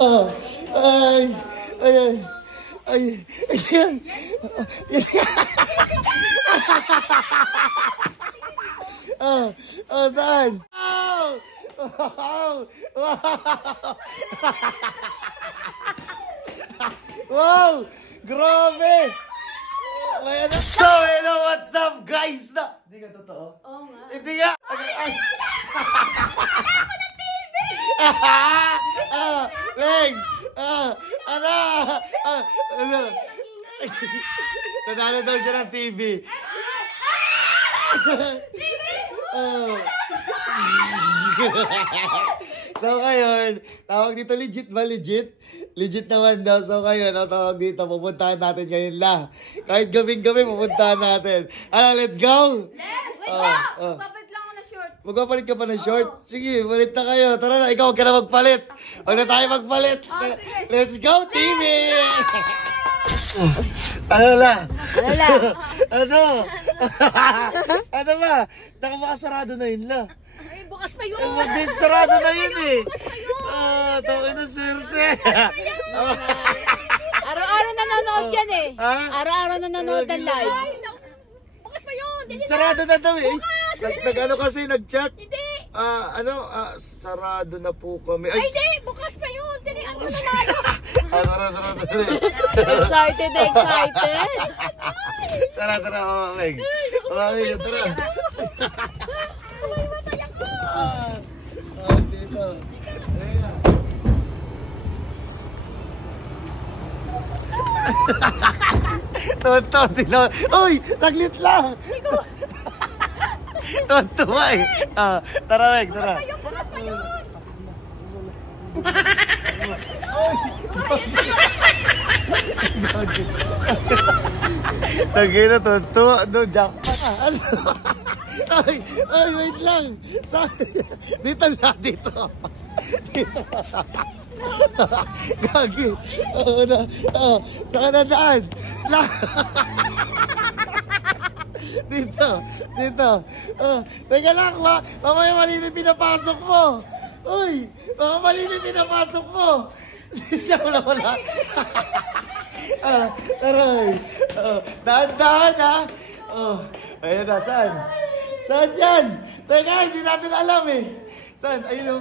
Ay. Ayan. Ay. Ayan. Saan? Wow! Grabe! So, hello, what's up, guys? Hindi ka totoo? Oo nga. Hindi nga! Ay! Ako ng TV! Leng! Ano? Nanalo daw siya ng TV. TV! So ngayon, tawag dito legit ba? Legit? Legit naman daw. So ngayon, ang tawag dito, pupuntahan natin ngayon lang. Kahit gabing-gabi, pupuntahan natin. Ano, let's go? Let's! Wait lang! Magpapalit lang ako na short. Magpapalit ka pa ng short? Sige, palit na kayo. Tara na, ikaw ka na magpalit. Huwag na tayo magpalit. Let's go, TV! Ano la? Ano? Ano ba? Nakapakasarado na yun la. Ay, bukas pa yun! Sarado na yun eh. Bukas pa yun! Tawin na swerte. Araw-araw nanonood yan eh. Ha? Araw-araw nanonood ng live. Bukas pa yun! Sarado na daw eh. Nag-ano kasi, nag-chat. Hindi! Sarado na po kami. Ay, hindi! Bukas pa yun! Dili, ano naman? Excited, excited! Tara, mamamig. Mamamig, tara. May matay ako! Dito. Tonto sila. Uy, saglit lang. Tonto ba eh. Tara, Meg, tara. Bukas pa yun! Tagay na tonto. No, jackpot. Ay, wait lang. Dito na, dito. Gagi. Saka na daan. Dito. Teka lang, mamaya mali na pinapasok mo. Uy, baka mali na pinapasok mo. Wala. Taray. Dahan-dahan ha. Ayun na, saan? Saan dyan? Teka, hindi natin alam eh. Saan? Ayun o.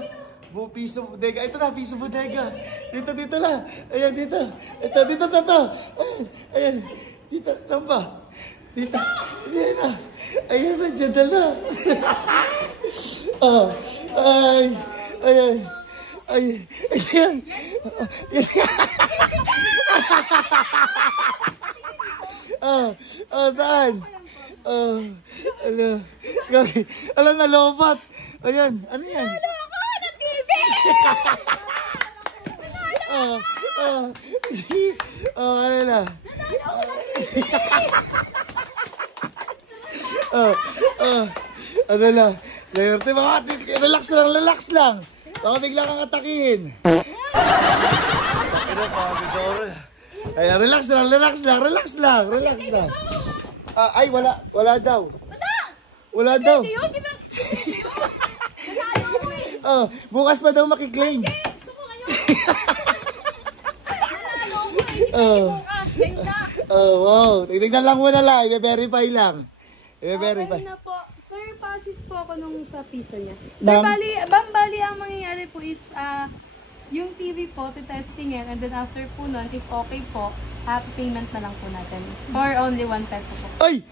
Piso bodega. Ito na, piso bodega. Dito na. Ayan, dito. Ito. Ayan. Dito, saan ba? Dito. Ayan na. Ayan na, dyan na. Ayan. Saan? Alam na, lobat. Ayan, ano yan? Ano ako ng TV? Ano na? Ano na? Layerte, relax lang. Baka bigla kang atakihin. Ay, relax lang. Ay, wala daw. Wala daw. Bukas pa daw makiklaim. Gusto ko ngayon. Wow. Tignan lang muna lang. I-verify lang. Okay na po. Sir, passes po ako nung sa piso niya. Sir, bali ang mangyayari po is, yung TV po, titestingin, and then after po nun, if okay po, half payment na lang po natin. For only 1 peso po. Ay!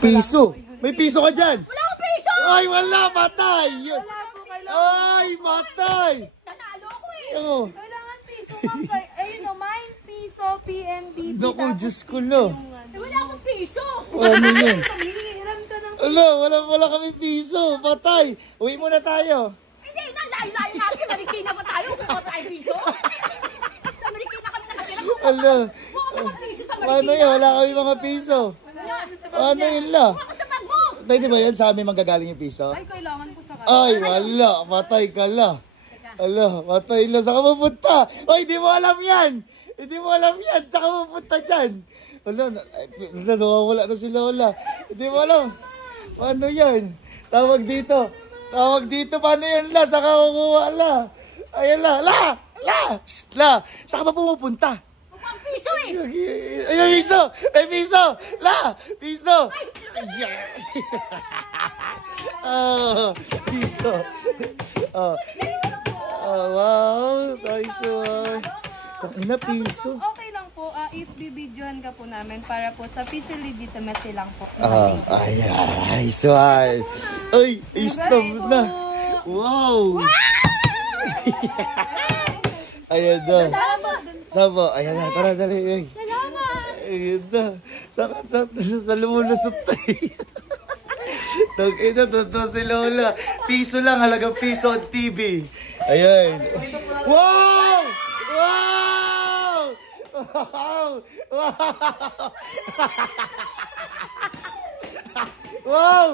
Piso! May piso ka dyan! Wala akong piso! Ay, wala! Matay! Wala po, kailangan. Ay, matay! Nanalo ako eh! Kailangan piso, ma'am. Ayun o, mine, piso, PNB. Naku, Diyos ko lo. Wala akong piso! Ano yun? Hiram ka ng Wala kami piso. Patay. Uwi muna tayo. Hindi, layo-layo natin. Marikina pa tayo. Kung pa tayo piso. Sa Marikina kami nakatira. Mukha pa piso sa Marikina. Paano yan? Wala kami mga piso. Ano yun la? Mukha sa bag mo. Di ba yan sa amin manggagaling yung piso? Ay, kailangan ko sa kanya. Ay, wala. Patay ka la. Patay la. Saan ka mapunta? Ay, di mo alam yan. Hindi mo alam yan. Saan ka mapunta dyan? Nawawala na si Lola. Hindi mo alam. Paano yan? Tawag dito. Paano yan la? Saan ka kukuha la? Ayan la. La! Saan ka ba pumupunta? Ang piso eh. Ay, piso! May piso! La! Piso! Yes! Oh, piso. Oh. Oh, wow. Nice one. Tangina, piso. Okay lang po, if bibidyohan ka po namin para po sa officially legitimacy lang po. Ayan. Nice one. Ay, stop na. Wow! Ayan na. Sabo, ayan na. Tara, dali. Ayan na. Sa lumulusot tayo. Ito, si Lola. Piso lang, halagang piso on TV. Ayan. Wow! Wow! Wow! Wow!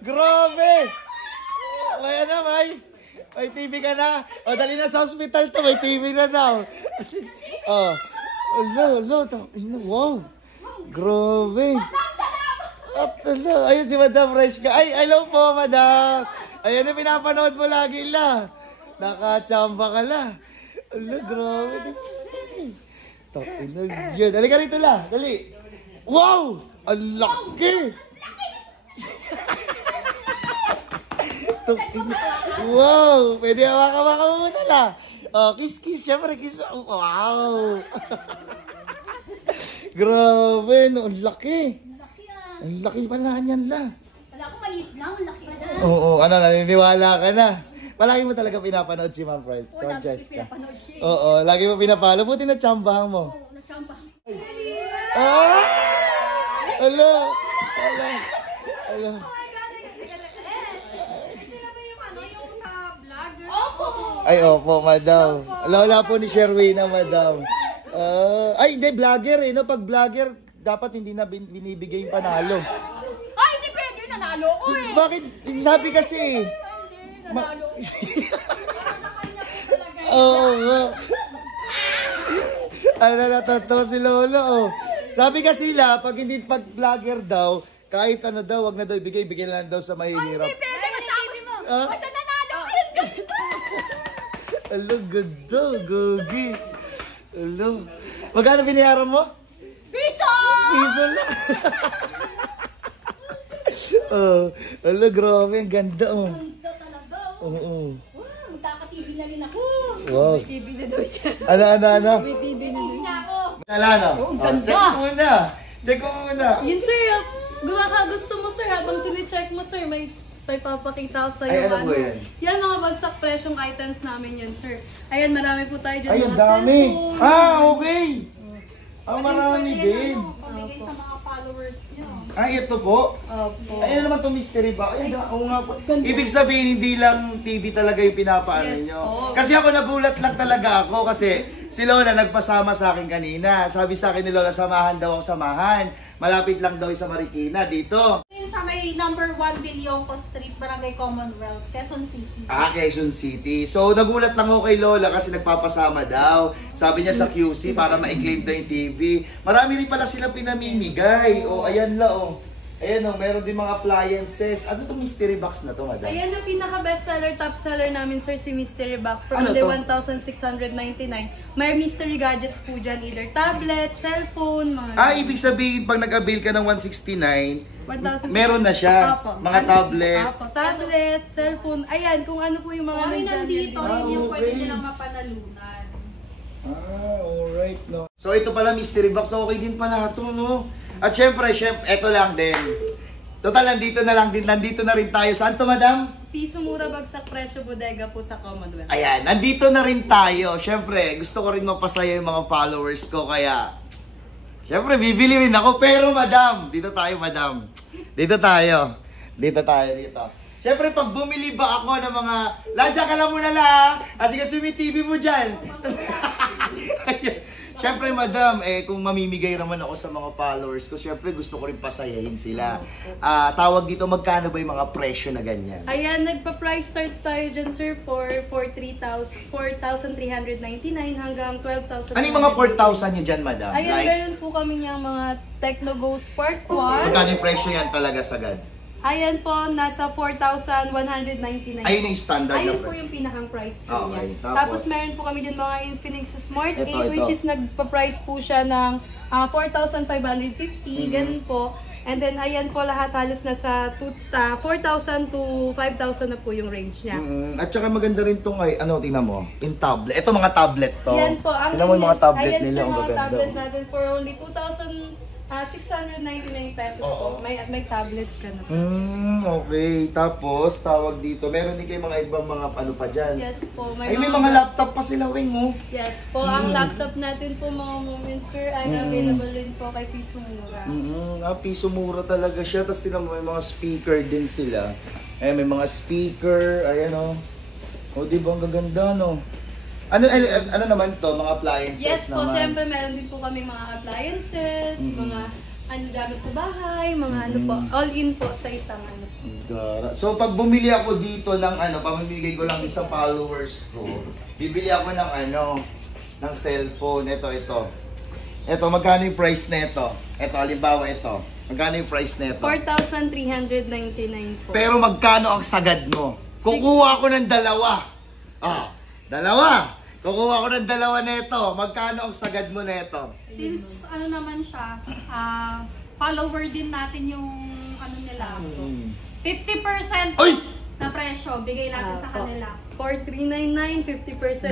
Grabe! Ayan na, may TV ka na. O, dali na sa hospital to. May TV na daw. Oh. Wow. Grabe. At ayun si Madam Fresh ka. Ay, hello po, Madam. Ayan yung pinapanood mo lagi la. Nakachamba ka la. Grabe. Yun. Dali ka rito la. Dali. Wow! Ang laki! Wow! Pwede hawak-hawak mo muna la. Oh, kiss. Siyempre, kiss. Wow! Grabe, no. Ang laki. Ang laki pala niyan la. Wala ko maliit lang. Ang laki na. Oo, naniniwala ka na. Palagi mo talaga pinapanood si Ma'am Pride. Oo, lagi ko pinapanood siya. Oo, lagi mo pinapalo. Buti na tsambahan mo. Oo, nachamba. Ah! Hello! Ay, opo, madam. Wala po ni Sherwina, madam. Ay, hindi, vlogger eh. No? Pag vlogger, dapat hindi na binibigay yung panalo. Ay, hindi pwede. Nanalo ko eh. Bakit? Sabi kasi eh. Oo. Natatawa si Lolo, oh. Sabi kasi sila, pag vlogger daw, kahit ano daw, wag na daw ibigay na lang daw sa mahihirap. Hindi pwede. Masama mo. Ah? Basta nanalo ko yung gusto. Alo, ganda, gogi. Alo. Magkano biniyaran mo? Piso! Piso lang. Oh, alo, grabe, ang ganda, oh. Ganda talaga. Oo. Wow, magkaka-TV na rin ako. Wow. TV na daw siya. Ano? TV na TV na ako. Wala na. Oh, ganda. Check mo muna. Yun sir, gusto mo sir, habang chine-check mo sir, may papakita ko sa'yo. Ay, ano po yan? Yan, mga bagsak presyong items namin yan sir. Ayan, marami po tayo dyan. Ay, ang mga dami. cellphone. Okay. Ang marami din. Pamigay sa mga followers nyo. Ay, ito po. Opo. Ay, ano naman to mystery ba? Ay, ako nga po. Ibig sabihin, hindi lang TV talaga yung pinapaano Yes, nyo. oo. Kasi ako nagulat lang talaga ako kasi si Lola nagpasama sa akin kanina. Sabi sa akin ni Lola, samahan daw ang samahan. Malapit lang daw yung sa Marikina dito. Yung sa may number 1 Bilyonco Street, Barangay Commonwealth, Quezon City. Quezon City. So, nagulat lang ako kay Lola kasi nagpapasama daw. Sabi niya sa QC para ma-claim daw yung TV. Marami rin pala silang pinamimigay. O, ayan la, o. Ayan o, meron din mga appliances. Ano itong mystery box na to, madam? Ayan ang pinaka-bestseller, top seller namin sir, si Mystery Box for Ano only to? 1,699. May mystery gadgets po dyan, either tablet, cellphone, mga... Ibig sabihin, pag nag-avail ka ng 169, 1,000 meron na siya. Apo. Mga tablet. Apo, tablet, cellphone. Ayan, kung ano po yung mga Kung nandyan. nandito, Ah, yun yung okay. pwede nilang mapanalunan. Alright, no. So, ito pala mystery box. Okay din pala ito, no? At syempre, ito lang din. Total, nandito na rin tayo. Saan to, madam? Piso mura bagsak presyo bodega po sa Commonwealth. Ayan, nandito na rin tayo. Syempre, gusto ko rin mapasaya yung mga followers ko, kaya... Syempre, bibili rin ako. Pero, madam, dito tayo, madam. Dito. Syempre, pag bumili ba ako ng mga... Ladya ka lang muna lang. Kasi may TV mo dyan. Syempre, madam, kung mamimigay naman ako sa mga followers ko, syempre gusto ko rin pasayahin sila. Tawag dito, magkano ba yung mga presyo na ganyan? Ayan, nagpa-price starts tayo dyan, sir, for 4,399 hanggang 12,000. Ano yung mga 4,000 nyo dyan, madam? Ayan, Like, meron po kami niyang mga Tecno Go Spark 1. magkano yung presyo yan talaga sagad? Ayan po, nasa 4,199. Ayun yung standard na Ayun po price. yung pinakang price po Okay, niya. tapos? Tapos meron po kami dyan mga Infinix Smart 8, Ito. which is nagpa-price po siya ng 4,550. Ganun po. And then, ayan po lahat halos nasa 4,000 to 5,000 na po yung range niya. At saka maganda rin itong, tingnan mo, in tablet. Ito mga tablet to. Yan po. Ang Tingnan mo yung mga tablet ayan nila. sa ang mga gaganda. tablet natin for only 2,699 pesos po. May tablet ka na po. Okay. Tapos, tawag dito. Meron din kayo mga ibang mga ano pa dyan. Yes po. Ay, may mga laptop pa sila, Wing, oh. Yes po. Ang laptop natin po mga moments, sir, ay available rin po kay Piso Mura. Piso mura talaga siya. Tapos, tingnan mo, may mga speaker din sila. Ay, may mga speaker. Ayan, oh. O, di ba ang gaganda, no? Ano naman to? Mga appliances Yes po, naman. syempre meron din po kami mga appliances, mga gamit sa bahay, mga ano po, all in po sa isang ano. So pag bumili ako dito ng pamimigay ko lang sa followers ko, bibili ako ng ng cellphone. Ito. Ito, magkano yung price nito? Ito, halimbawa ito. Magkano yung price nito? 4,399 po. Pero magkano ang sagad mo? Kukuha ako ng dalawa. Dalawa. Kukuha ko ng dalawa nito. Magkano ang sagad mo nito? Since ano naman siya, follower din natin yung ano nila. 50% Oy! na presyo, bigay natin sa kanila. 4,399,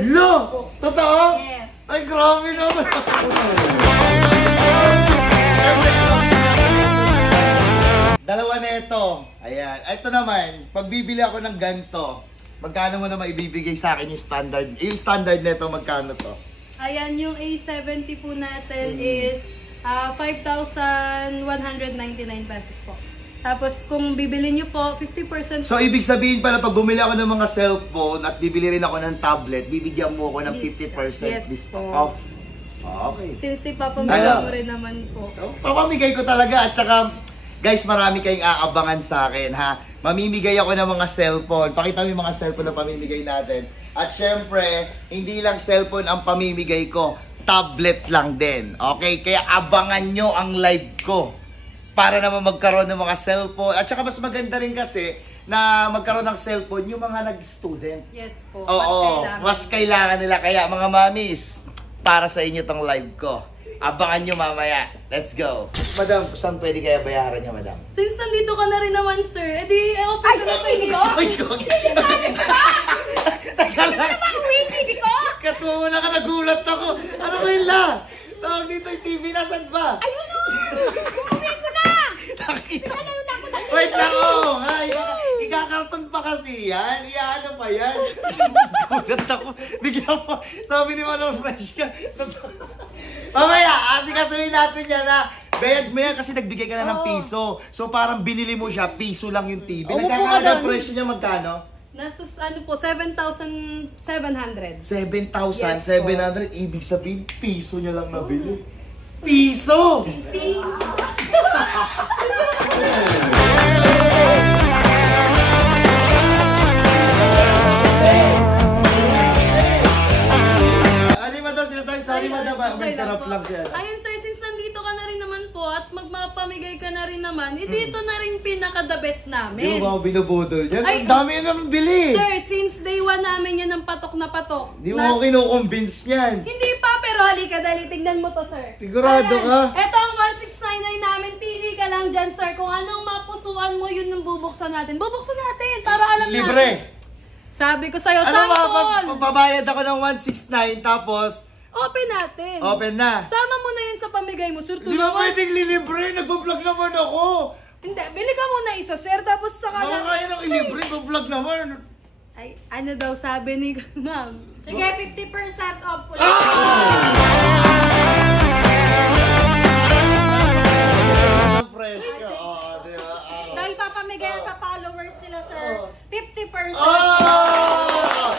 50% Lo! po. Totoo? Yes. Ay, grabe naman. Dalawa nito. Ayan. Ito naman, pag bibili ako ng ganito, magkano mo na maibibigay sa akin yung standard? Yung standard nito, magkano to? Ayan, yung A70 po natin is 5,199 pesos po. Tapos kung bibili nyo po, 50% So, ibig sabihin pala, pag bumili ako ng mga cellphone at bibili rin ako ng tablet, bibigyan mo ako ng 50% Yes po. off. Okay. Since ipapamigay mo rin naman po. Papamigay ko talaga at saka guys, marami kayong aabangan sa akin, ha? Mamimigay ako ng mga cellphone. Pakita mo yung mga cellphone na pamimigay natin. At syempre, hindi lang cellphone ang pamimigay ko. Tablet lang din. Okay? Kaya abangan nyo ang live ko. Para naman magkaroon ng mga cellphone. At saka mas maganda rin kasi na magkaroon ng cellphone yung mga nag-student. Yes po. Oo, mas kailangan nila. Kaya mga mamis, para sa inyo tong live ko. Abangan nyo mamaya. Let's go. Madam, saan pwede kaya bayaran niya, madam? Since nandito ka na rin naman, sir, edi offer ko na sa inyo. Ay, gogi. Teka lang. Hindi ko! Katwa mo na ka, nagulat ako. Ano ba yun la? Tawag dito yung TV, nasan ba? Ayun o! Kumain ko na! Nakita. Pinalayo na ako ng Wait lang, oh. Ikakarton pa kasi yan. Iyaano pa yan. Nagulat ako. Bigyan mo. Sabi ni Manong Fresh ka. Mamaya, asikasuhin natin yan ha. Bayad mo yan kasi nagbigay ka na ng piso. So parang binili mo siya, piso lang yung TV. Nagkakalaga presyo niya magkano? Nasa po, 7,700. 7,700. Ibig sabihin, piso niya lang nabili. Piso! Sorry, madam. Mag-interrupt lang siya. Ayun, sir, since nandito ka na rin naman po at magmapamigay ka na rin naman, dito na rin pinaka-the best namin. Yung mga binubudol niyan. Ay, Ang dami yun naman bili. Sir, since day one namin yan ng patok na patok. Di mo ako kinukonvince niyan. Hindi pa, pero halika, dali, tignan mo to, sir. Sigurado ka? Ito ang 1699 namin. Pili ka lang dyan, sir. Kung anong mapusuan mo, yun ang bubuksan natin. Bubuksan natin, para alam natin. Libre. Sabi ko sa'yo, Ano sample. Pabayad ako ng 169 tapos Open natin. open na. Sama mo na yun sa pamigay mo, sir. Di ba pwedeng lilibre? Nagbablog naman ako. Hindi, bili ka muna isa, sir. Tapos saka lang. Nakakaya ng ilibre, nagbablog naman. Ay, ano daw sabi ni ma'am? Sige, 50% off po. Fresh ka. Oo, di ba? Dahil papamigay sa followers nila, sir. 50%. Oh!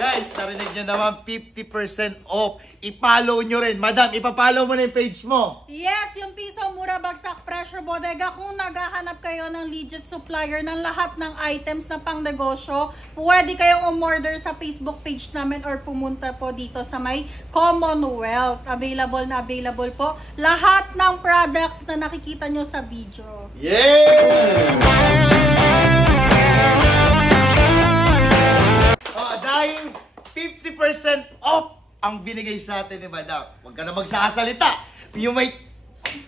Guys, narinig niyo nyo naman 50% off. I-follow nyo rin. Madam, ipapollow mo na yung page mo. Yes, yung Piso Mura Bagsak Presyo Bodega. Kung naghahanap kayo ng legit supplier ng lahat ng items na pang negosyo, pwede kayong umorder sa Facebook page namin or pumunta po dito sa may Commonwealth. Available na available po lahat ng products na nakikita nyo sa video. Yeah! Dahil 50% off ang binigay sa atin ni Madam. Huwag ka na magsasalita. Yung may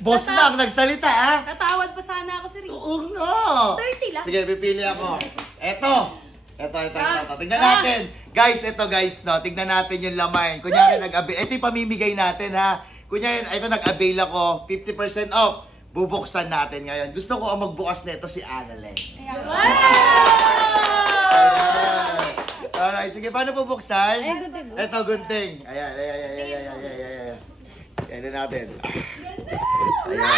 boss na ang nagsalita, ha? Tatawad pa sana ako, sir. Oo na. 30 lang. Sige, pipili ako. Ito. Tignan natin. Guys, ito guys, no. Tignan natin yung laman. Kunyari, ito yung pamimigay natin, ha. Kunyari, ito nag-avail ako. 50% off. Bubuksan natin ngayon. Gusto ko ang magbukas nito si Annalyn. Wow! Alright, sige, paano bubuksan? Ay, gunting. Ito, gunting. Ayan. Ayan na natin. Ayan.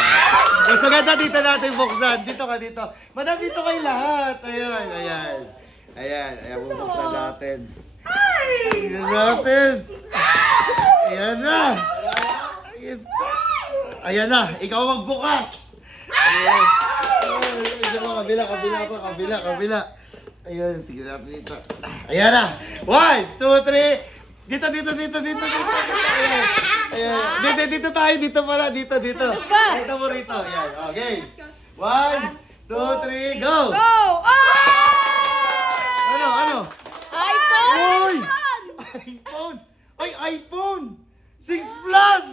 Mas maganda dito natin buksan. Dito ka dito. Madam, dito kayo lahat. Ayan, bubuksan natin. Ayan natin. Ayan na. Ayan na, ikaw magbukas. Kabila. Ayan, tignan natin dito. Ayan na. 1, 2, 3. Dito. Ayan. Dito tayo. Dito pala. Dito. Dito mo rito. Ayan. Okay. 1, 2, 3, go! Go! Ano? iPhone! iPhone! Ay, iPhone! 6 Plus!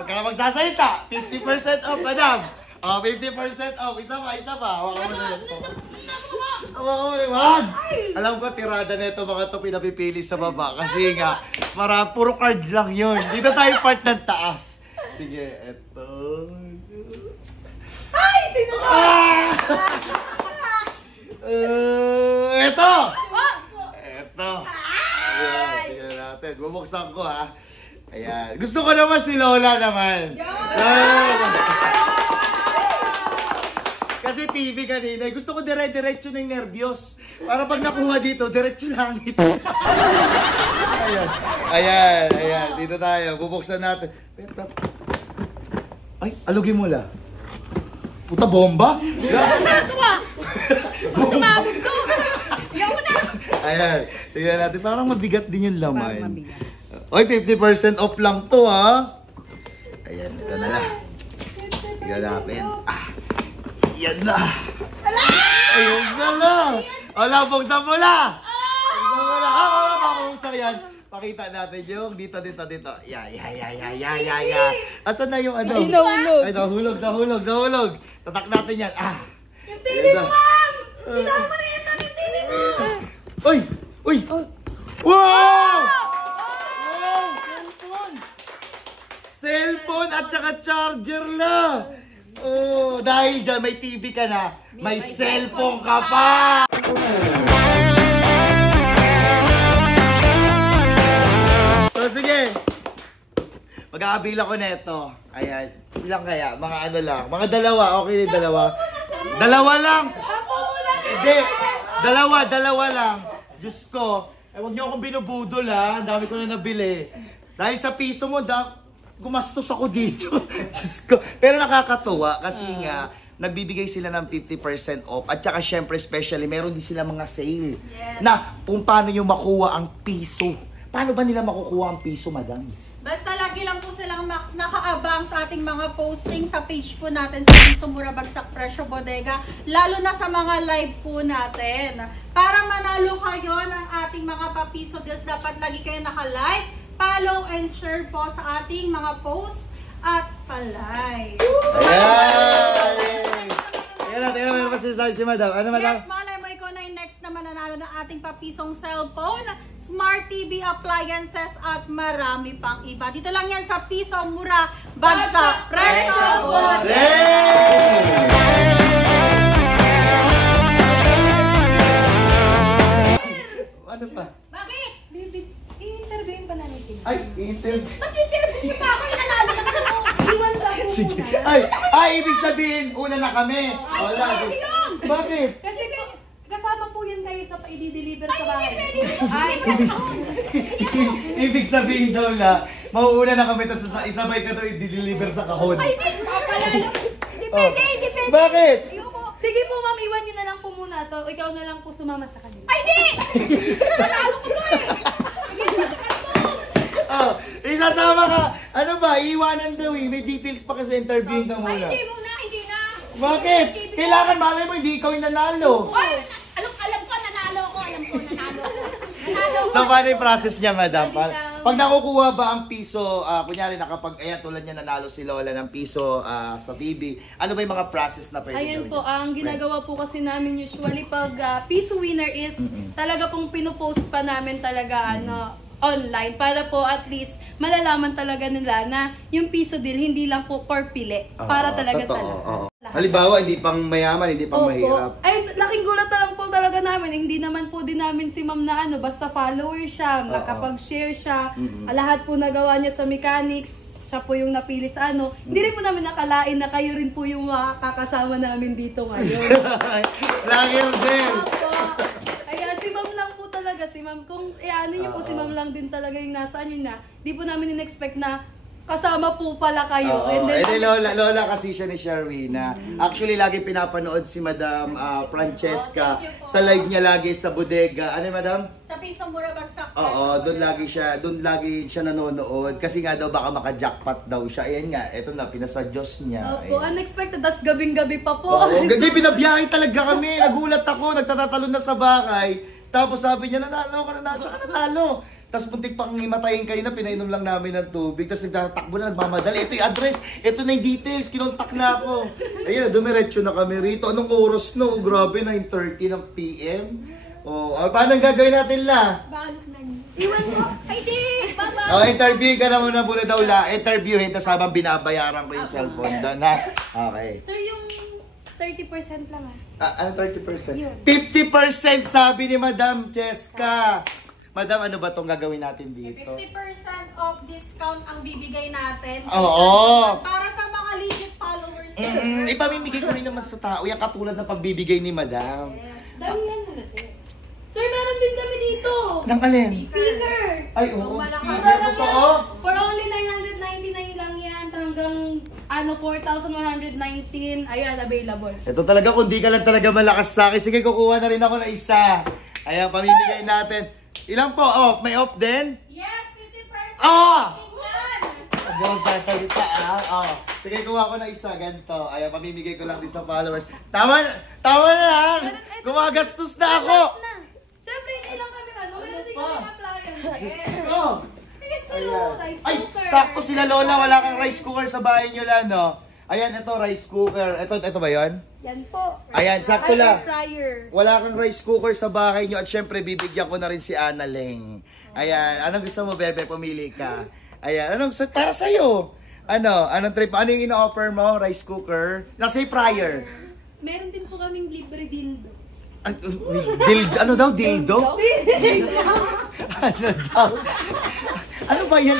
Huwag ka na magsasalita. 50% off, madam. 50% off. Isa pa. Hawakan mo na ito. Wag! Alam ko, tirada na ito mga ito pinapipili sa baba. Kasi nga, puro card lang yun. Dito tayo part ng taas. Sige, ito. Ay! Sino ba? Ito! Ayan, tingnan natin. Bubuksan ko, ha. Ayan. Gusto ko naman si Lola naman. Kasi TV kanina. Gusto ko diretso ng nervyos. Para pag nakuha dito, diretso lang ito. Ayan. Dito tayo. Bubuksan natin. Ay, alugin mo la. Puta, bomba? Sumabog ko! Ayaw mo na! Ayan. Tingnan natin. Parang mabigat din yung laman. Oy, 50% off lang to, ha? Ayan, ito na lang. Tingnan natin. Yan na. Ayun na lang. Wala, buksan mo na. Buksan yan. Pakita natin yung dito. Ya. Asan na yung ano? Ay, nahulog. Tatak natin yan. Yung TV mo, ma'am! Kailangan mo na yan yung TV mo! Uy! Wow! Cellphone at saka charger na. Oh, dahil dyan may TV ka na, may cellphone ka pa. So sige. Mag-aabil ako neto. Ayan. Ilang kaya? Mga ano lang. Mga dalawa. Okay na dalawa. Dalawa lang. Hindi. Dalawa lang. Diyos ko. Huwag niyo akong binubudol, ha. Ang dami ko na nabili. Dahil sa piso mo, gumastos ako dito. Diyos ko. Pero nakakatuwa kasi nga, nagbibigay sila ng 50% off. At saka syempre, especially, meron din sila mga sale. Yes. Na kung paano yung makuha ang piso. Paano ba nila makukuha ang piso, madam? Basta lagi lang po silang nakaabang sa ating mga posting sa page po natin sa Piso Mura Bagsak Presyo Bodega. Lalo na sa mga live po natin. Para manalo kayo ng ating mga papiso deals, dapat lagi kayo naka-like, follow, and share po sa ating mga posts at pa-live. Ayan! Tingnan, meron pa sinasabi si madam. Ano, madam? Yes, malay mo ikaw na yung next na mananalo ng ating papisong cellphone, Smart TV appliances at marami pang iba. Dito lang yan sa Piso Mura Bagsak Presyo Bodega. Ano pa? Bakit? I-interviewin pa namin sila. Ay, interview. Nag-interview pa ako. Nanalo ka na mo. Iwan lang. Sige. Ay, ibig sabihin, una na kami. Wala. Bakit? Kasi po, kasama po yan kayo sa i-deliver sa bahay. Ay, Ibig sabihin daw na, mauuna na kami tapos isabay ka daw i-deliver sa kahon. Depende, depende. Bakit? Sige po ma'am, iwan nyo na lang po muna to. Ikaw na lang po sumama sa kanila. Ay, di! Nanalo ko to eh! Oh, isasama ka. Ano ba? Iiwanan daw eh. May details pa kasi interviewin ka Ay, muna. hindi muna, hindi na. Bakit? Kailangan malay mo, hindi ikaw yung nanalo. Ay, alam ko, nanalo ko. Nanalo ko. So, paano yung process niya, madam? Pag nakukuha ba ang piso, kunyari ayan, tulad niya nanalo si Lola ng piso sa BB, ano ba yung mga process na pwede Ayan gawin po, niya? ang ginagawa po kasi namin usually pag piso winner is talaga pong pinopost pa namin talaga online para po at least malalaman talaga nila na yung piso deal hindi lang po per pili, para talaga sa lahat. Halimbawa, hindi pang mayaman, hindi pang mahirap. Ay, laking gulat na lang po talaga namin. Hindi naman po din namin si ma'am na basta follower siya, nakapag-share siya, lahat po nagawa niya sa mechanics, siya po yung napili sa Hindi rin po namin nakalain na kayo rin po yung makakasama namin dito ngayon. Lagi yung din. Kaya si ma'am lang po talaga, si ma'am, kung niyo po si ma'am lang din talaga yung nasaan yun na, di po namin in-expect na kasama po pala kayo. Lola kasi siya ni Sharwina. Actually, lagi pinapanood si Madam Francesca sa live niya lagi sa bodega. Ano Madam? Sa Piso Mura Bagsak. Oo, doon lagi siya nanonood. Kasi nga daw baka maka-jackpot daw siya. Ayan nga, eto na, pinasadyos niya. Opo, unexpected. Tas gabing-gabi pa po. Oo, ganda pinabiyahe talaga kami. Nagulat ako, nagtatatalon na sa bahay. Tapos sabi niya, nanalo ka, saan ka nanalo? Tapos puntik pang himatayin kayo na pinainom lang namin ng tubig. Tapos nagtatakbo na, nagmamadali. Ito yung address, ito na yung details, kinontak na ako. Ayun, dumiretso na kami rito. Anong oras no? Grabe, 9:30 ng PM. Oh, paano gagawin natin la? Balot na niyo. Iwan mo. Ay, di! Baba! Oh, interview ka na muna muna daw la. Interviewin, tapos habang binabayaran ko yung cellphone doon ha. Okay. Sir, yung 30% lang Ano 30%? 50% sabi ni Madam Cheska. Madam, ano ba itong gagawin natin dito? 50% off discount ang bibigay natin. Oo. Para sa mga legit followers. Ipamimigay ko rin naman sa tao. Yung katulad ng pagbibigay ni Madam. Damihan mo na, sir. Sir, meron din kami dito. Nang alin? Speaker. Ay, oo. Speaker. Totoo. For only 999 lang yan. Hanggang 4,119. Ayan, available. Ito talaga, kung di ka lang talaga malakas sa akin. Sige, kukuha na rin ako ng isa. Ayan, pamimigay natin. Ilan po? Oh, may off din? Yes, 50%. Ah! Tingnan. Hindi ako sasalita Oh. Sige, kuha ko ng isa. Ganito. Ayan, pamimigay ko lang din sa followers. Tama na lang. Gumagastos na ako. Siyempre, hindi lang kami meron din kami appliance. Go. Ayan sila, rice Ay, cooker. sakto sila Lola. Wala kang rice cooker sa bahay nyo lang, no? Ayan, ito rice cooker. Ito ba yon? Yan po. Ayan, sakto lang. Air fryer. Wala kang rice cooker sa bahay nyo at syempre bibigyan ko na rin si Annaleng. Ayan, anong gusto mo, Bebe? Pumili ka. Ayan, para sa'yo? Anong trip? Ano yung ino-offer mo? Rice cooker? Nasa fryer? Meron din po kaming libre dildo. Ano daw? Dildo? Ano daw? Ano ba yan?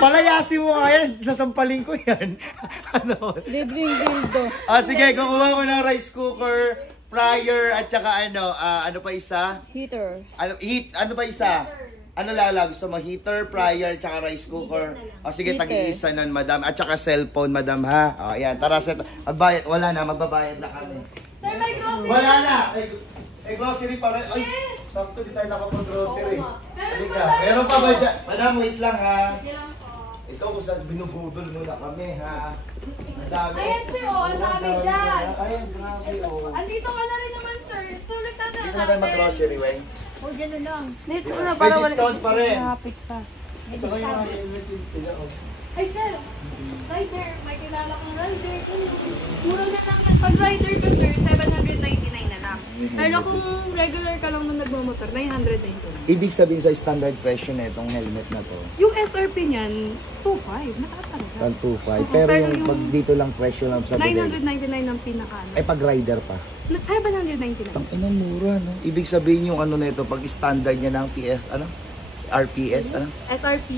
Palayasin mo nga yan. Sasampalin ko yan. Libreng dildo. Sige, kukuha ko ng rice cooker, fryer, at saka ano pa isa? Heater. Ano pa isa? Ano lala? Gusto mo? Heater, fryer, tsaka rice cooker. Sige, tag-iisa nun, madam. At saka cellphone, madam, ha? Ayan, tara, magbayad. Wala na, magbabayad na kami. Sir, may grocery. Wala na! Ay, grocery pa rin. Ay, sakto, di tayo nakapag-grocery. Meron pa ba dyan? Madam, wait lang, ha? Ito, kung saan binubudol muna kami, ha? Ang dami. Ayan, sir, ang dami dyan. Ayan, grabe, Andito ka na rin naman, sir. Sulit na Dito na tayo mag-grocery, Weng. O, dyan na lang. Dito May discount pa rin. Nakapit pa. Ito kayo mga helmet sila, Ay, sir. Rider. May kilala kang rider. Mura na lang yan. Pag rider ka, sir, 799 na lang. Pero kung regular ka lang nung nagmamotor, 999. Ibig sabihin sa standard presyo na itong helmet na to, Yung SRP niyan, 2.5. Mataas talaga. 125. Pero yung pag dito lang presyo lang sa bigay. 999 ang pinaka. Pag rider pa. 799. Ang inang mura, no? Ibig sabihin yung na ito, pag standard niya ng RPS,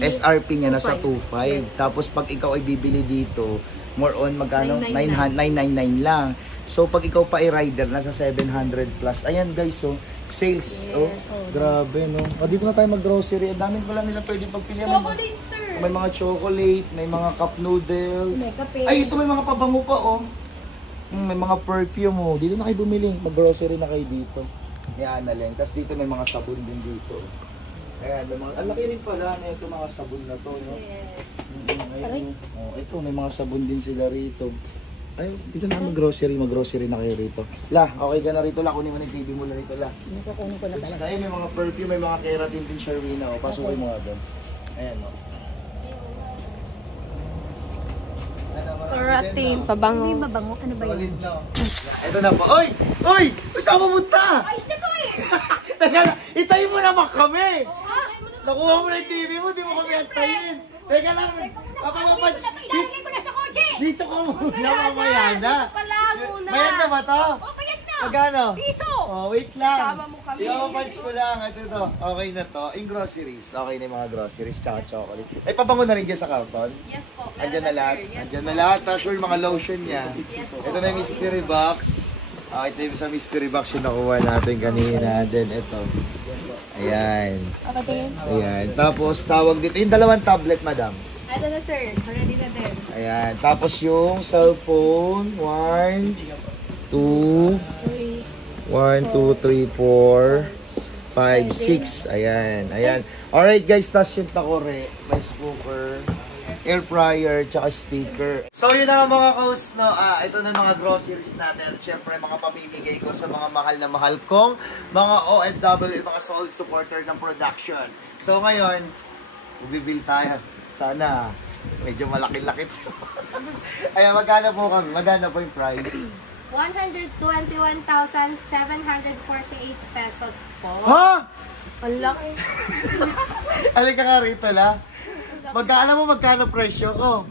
SRP niya nasa 2.5. Tapos pag ikaw ay bibili dito, more on magkano? 999 lang. So pag ikaw pa i-rider, nasa 700 plus. Ayan guys, oh. Sales. Oh, grabe, no? O, dito na tayo mag-grocery. Ang dami pala nila pwede pagpilian. Chocolate, sir. May mga chocolate, may mga cup noodles. May kape. Ay, ito may mga pabango pa, oh. May mga perfume, oh. Dito na kayo bumili. Mag-grocery na kayo dito. Yan na lang. Tapos dito may mga sabon din dito. Ayan, may mga, ang laki rin pala na ito mga sabon na to, no? Yes. Ayun, oh, ito, may mga sabon din sila rito. Ay, dito na mag-grocery na kayo rito. La, okay ka na rito, La. Kunin mo na yung TV mo na rito, La. Nakukunin ko na talaga. Ayun, may mga perfume, may mga keratin din, Sharwina. Oh. Pasukin mo nga doon. Ayan, oh. Keratin, pabango. May mabango. Ano ba yun? Solid na, oh. Ito na po. Oy! Oy! Uy, saan pumunta? Ayos na ko eh! Teka na, itayin mo naman kami! Nakuha mo na yung TV mo, di mo kami antayin. Teka lang, papapapunch. Ilalagay ko na sa kotse! Dito ka muna, mamaya na. Pala muna. Bayad na ba to? Oh, bayad na! Magkano? Piso! Oh, wait lang. Sama mo kami. Ipapapunch ko lang. Ito to. Okay na to. Yung groceries. Okay na yung mga groceries, tsaka chocolate. Ay, pabango na rin dyan sa carton. Yes po. Andyan na lahat. Andyan na lahat. Sure, mga lotion niya. Ito na yung mystery box. Ito yung sa mystery box yung nakuha natin kanina. Then ito. Ayan. Ayan. Tapos tawag dito. Yung dalawang tablet, madam. Ito na, sir. Ready na din. Ayan. Tapos yung cellphone. 1, 2, 1, 2, 3, 4, 5, 6. Ayan. Ayan. Alright guys, tas yung takore, rice cooker, air fryer, tsaka speaker. So yun na mga ka-host, no? Ito na mga groceries natin. Siyempre mga pamimigay ko sa mga mahal na mahal kong mga OFW, mga solid supporter ng production. So ngayon, bubibil tayo. Sana medyo malaki-laki ito. Ayan, magkano po kami? Magkano po yung price? 121,748 pesos po. Ha? Ang laki. Halika ka rito, La. Magkano mo magkano presyo ko?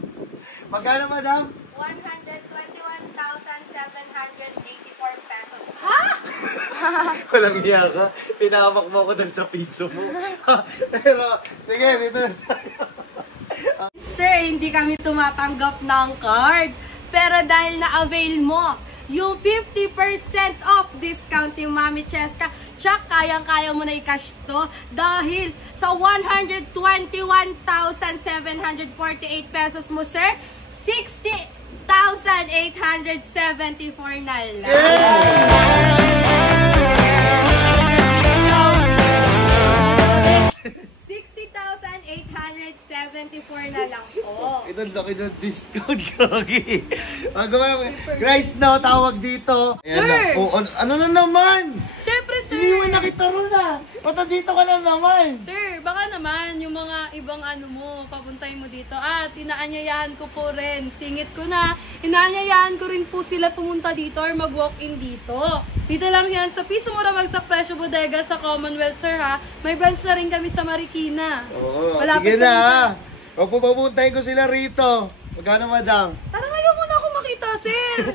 Magkano, madam? 121,784 pesos. Ha? Walang iya ka. Pinahamak mo ako dun sa piso mo. Pero, sige, dito na tayo. Sir, hindi kami tumatanggap ng card. Pero dahil na-avail mo yung 50% off discount yung Mami Cheska, tsak, kayang-kaya mo na i-cash to dahil sa 121,748 pesos mo, sir, 60,874 na lang. $60,874 na lang po. Ito laki ng discount, Gagi. Guys, no, tawag dito. Ayan na. Sir! Oh, ano na naman? Siyempre, sir. Iniwan na kita ron na. Ba't dito ka na naman? Sir, baka naman yung mga ibang ano mo, papuntahin mo dito. Inaanyayahan ko po rin. Singit ko na. Inaanyayahan ko rin po sila pumunta dito or mag-walk-in dito. Dito lang yan sa Piso Mura Bagsak Presyo Bodega sa Commonwealth, sir, ha. May branch na rin kami sa Marikina. Oo, Malapit sige na kami ha. Huwag po papuntahin ko sila rito. Magkano, madam? Tara, ngayon muna ako makita, sir.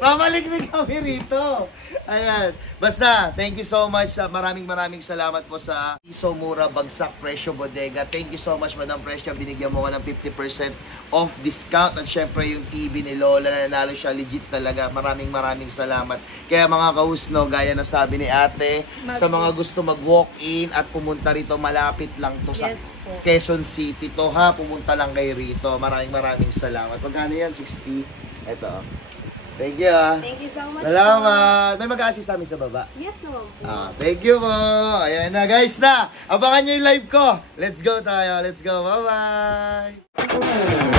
Mamalik rin kami rito. Ayan. Basta, thank you so much. Maraming salamat po sa Piso Mura Bagsak Presyo Bodega. Thank you so much, Madam Presyo. Binigyan mo ko ng 50% off discount. At syempre, yung TV ni Lola na nanalo siya. Legit talaga. Maraming salamat. Kaya mga kausno, gaya na sabi ni ate, sa mga gusto mag-walk-in at pumunta rito, malapit lang to sa Quezon City to, ha. Pumunta lang kayo rito. Maraming salamat. Pagkano yan? 60? Ito. Thank you, ha. Thank you so much. Salamat. May mag-assist namin sa baba. Yes naman po. Thank you po. Ayan na, guys na. Abangan nyo yung live ko. Let's go tayo. Let's go. Bye-bye.